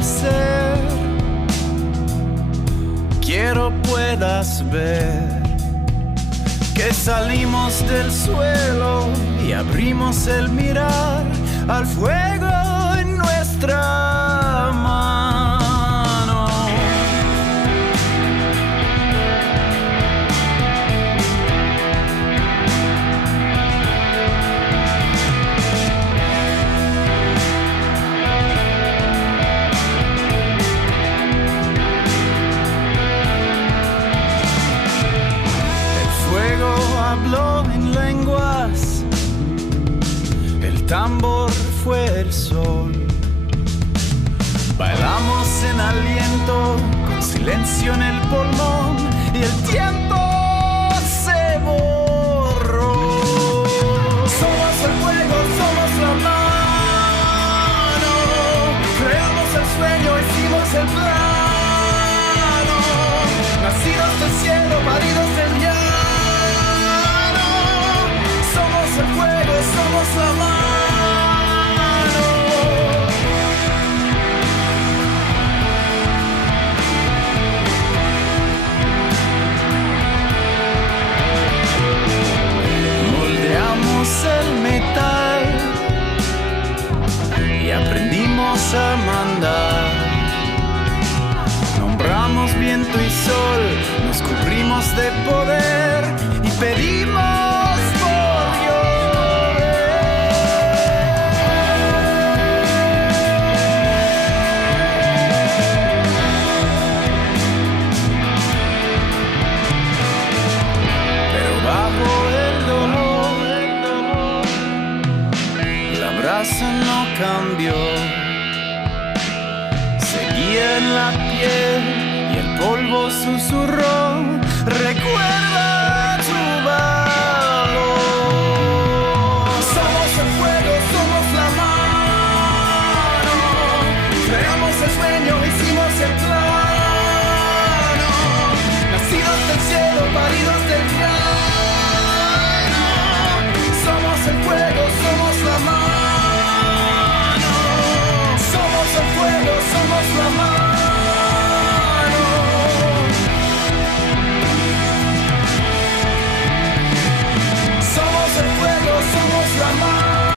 el ser. Quiero puedas ver que salimos del suelo y abrimos el mirar al fuego en nuestra mano. Habló en lenguas, el tambor fue el sol. Bailamos en aliento, con silencio en el pulmón, y el tiempo se borró. Somos el fuego, somos la mano, creamos el sueño, hicimos el plano, nacidos del cielo, paridos del llano. El fuego, somos la mano. Moldeamos el metal y aprendimos a mandar. Nombramos viento y sol, nos cubrimos de poder y pedimos no cambió, seguía en la piel y el polvo susurró, recuerda tu valor. Somos el fuego, somos la mano, creamos el sueño, hicimos el plano, nacidos del cielo, paridos